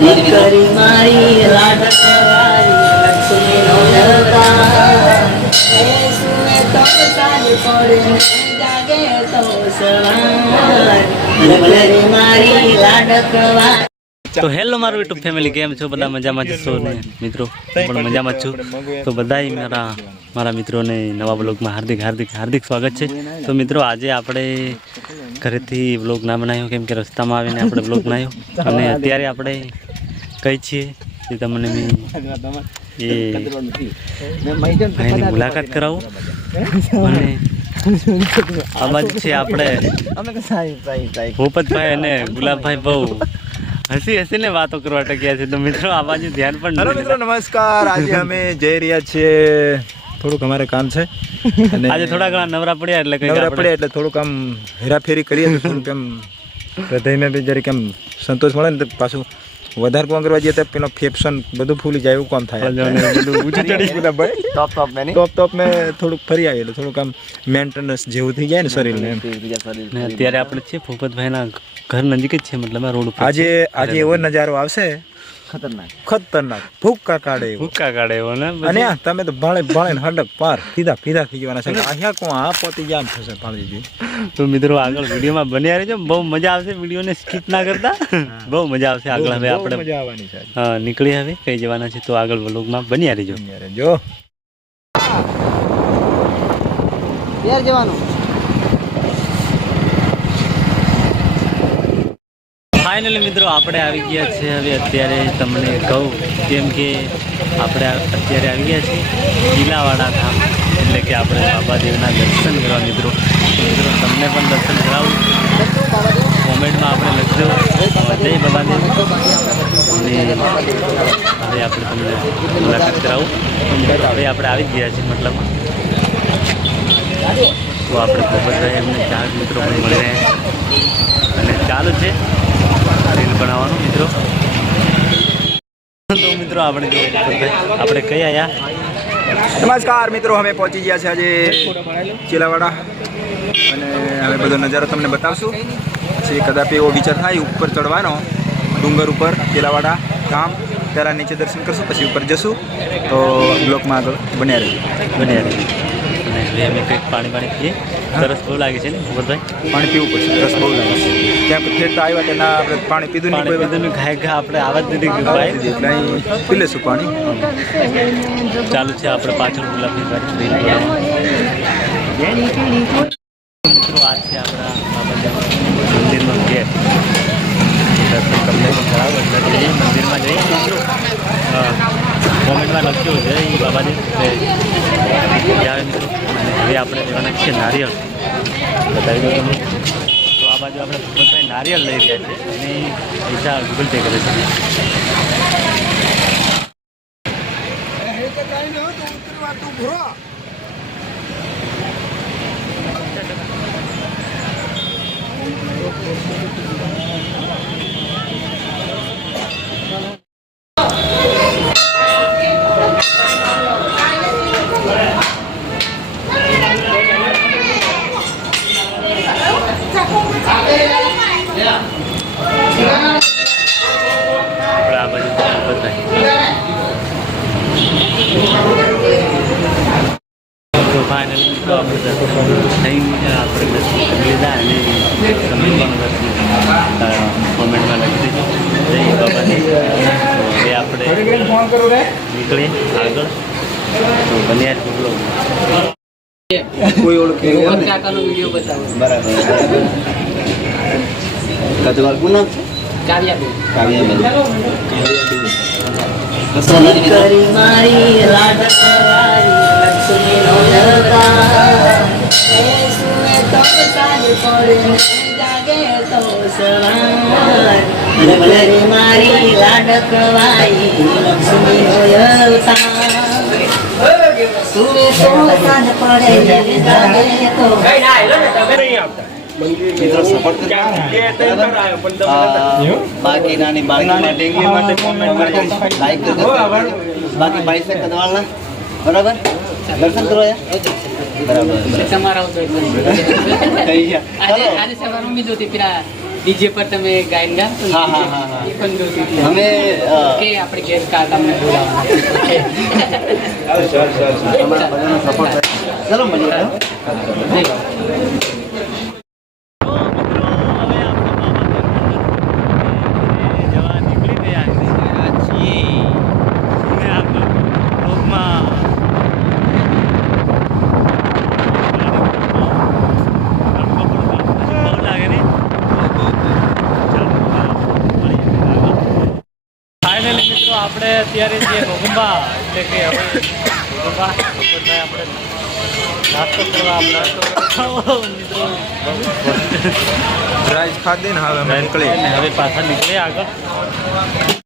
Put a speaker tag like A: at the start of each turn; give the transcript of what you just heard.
A: મારી તો ને
B: હેલો મારું યુટ્યુબ ફેમિલી કેમ છો? બધા મજામાં જ છો ને? મિત્રો પણ મજામાં છું. તો બધાય મારા મારા મિત્રોને નવા બ્લોગમાં હાર્દિક હાર્દિક હાર્દિક સ્વાગત છે. તો મિત્રો આજે આપણે ઘરેથી બ્લોગ ના બનાવ્યો કેમ કે રસ્તામાં આવીને આપણે બ્લોગ બનાવ્યો. અને અત્યારે આપણે કઈ છીએ એ તમને મેં એ ભાઈની મુલાકાત કરાવું. અને આ બાજુ છે આપણે ભૂપતભાઈ અને ગુલાબભાઈ બહુ હસી હસીને વાતો કરવા ટક્યા છે. તો મિત્રો આ બાજુ ધ્યાન પણ
C: હેલો મિત્રો નમસ્કાર. આજે અમે જઈ રહ્યા છીએ થોડુંક અમારે કામ છે. અને
B: આજે થોડા ઘણા નવરા પડ્યા એટલે
C: નવરા પડ્યા એટલે થોડુંક આમ હેરાફેરી કરીએ તો થોડુંક હૃદયમાં બી જરીક કેમ સંતોષ મળે ને તો પાછું વધારે કામ કરવા જઈએ તો પેલો ફેફસન બધું ફૂલી જાય એવું કામ થાય? ટોપ ટોપ મેં ટોપ ટોપ મેં થોડુંક ફરી આવીએ એટલે થોડુંક આમ મેન્ટેનન્સ જેવું થઈ જાય ને શરીરને
B: અત્યારે આપણે છે ફોપતભાઈના ઘર નજીક જ છે મતલબ આ રોડ
C: આજે આજે એવો નજારો આવશે ખતરનાક. ખતરનાક. ભૂક્કા કાઢે
B: ભૂક્કા કાઢે એવો ને?
C: અને તમે તો ભાળે ભાળે ને હડક પાર સીધા ફીધા થઈ જવાના છે. અહીંયા કોણ? આ પોતે જામ થશે ભાળીજી
B: તો મિત્રો આગળ વિડીયોમાં બન્યા રહેજો. બહુ મજા આવશે વિડીયોને સ્કીપ ના કરતા. બહુ મજા આવશે આગળ હવે આપણે.
C: મજા આવવાની છે.
B: હા નીકળી હવે. કઈ જવાના છે તો આગળ વ્લોગમાં બન્યા રહેજો.
C: આજે. જો
A: ઘેર જવાનું?
B: ફાઇનલી મિત્રો, આપણે આવી ગયા છે હવે અત્યારે તમને કહું, કેમ કે આપણે અત્યારે આવી ગયા છીએ ગીલાવાડા ધામ, એટલે કે આપણે બાબાદેવના દર્શન કરવા મિત્રો. મિત્રો, તમને પણ દર્શન કરાવું. કોમેન્ટમાં આપણે લખજો. જય બાબાદેવ. અને હવે આપણે તમને મુલાકાત કરાવું. હવે આપણે આવી જ ગયા છીએ મતલબ. તો આપણે ભગવતભાઈ એમને ચાર મિત્રો પણ મળી રહ્યા અને ચાલુ છે. રીલ બનાવવાનું મિત્રો. તો મિત્રો આપણે જો આપણે કઈ આવ્યા
C: નમસ્કાર મિત્રો. અમે પહોંચી ગયા છે આજે ચીલાવાડા. અને હવે બધો નજારો તમને બતાવશું. પછી કદાચ એવો વિચાર થાય ઉપર ચડવાનો. ડુંગર ઉપર ચીલાવાડા ગામ. ત્યારે નીચે દર્શન કરશું પછી ઉપર જશું. તો બ્લોકમાં આગળ બન્યા રહેજો.
B: બન્યા રહે અને હવે અમે કંઈક પાણી પાણી પીએ. સરસ બહુ લાગે છે ને ભગવતભાઈ
C: પાણી પીવું પડશે. સરસ બહુ લાગે છે. કે ફેરતા આવ્યા તેના આપણે પાણી પીધું નહીં
B: પીધું ઘાય ઘા આપણે આવા જ દીધી
C: એટલે પી લેશું પાણી.
B: ચાલુ છે આપણે પાછળ મિત્રો આ છે આપણા મંદિરનો ગેટ તમને મંદિરમાં જઈએ. કોમેન્ટમાં લખ્યું છે એ બાબાજી મિત્રો હવે આપણે લેવાના છે નારિયેળ. બતાવી દઉં તમે બાજુ આપણે ભગવતભાઈ નારિયેળ લઈ રહ્યા છે. અને પૈસા ગૂગલ પે કરે છે. આપણે આ બાજુ બતાવીએ તો ફાઇનલી તો આપણે દર્શન કરી લીધા અને તમે પણ દર્શન કોમેન્ટમાં લખી જય બાબાની હવે આપણે નીકળીએ આગળ તો બન્યા જ
C: કોઈ ઓળખે
A: રોહન કાકાનો વીડિયો બતાવો દીકરી મારી લાડકવારી મારી જાગે તો
D: બાકી નાની બાકી ડેંગી માટે કોમેન્ટ કરજો. લાઈક કરજો. બાકી છે કદવાળના બરાબર? દર્શન કરો યાર બરાબર
A: તમારા આવતો એટલે.
D: થઈ ગયા.
A: આજે સવારે ઉમ્મીદ હતી પેલા
E: ડીજે પર તમે ગાયન ગાતો
D: હા, હા, હા, હા.
E: એ પણ જોતી
D: અમે
E: કે આપણે ગેસ કા તમને બોલાવવાના
D: તમારા બધાનો સપોર્ટ ચલો મળીએ તો.
B: જવા નીકળી ગયા છીએ ને આપણે રોગમાં ફાઇનલી મિત્રો આપણે અત્યારે જે ઘોગંબા એટલે કે હવે ઘોગંબા ઉપરભાઈ આપણે નાસ્તો કરવા આપણે મિત્રો.
C: રાઈસ ખાધી ને હવે નીકળી.
B: હવે પાછા નીકળે આગળ.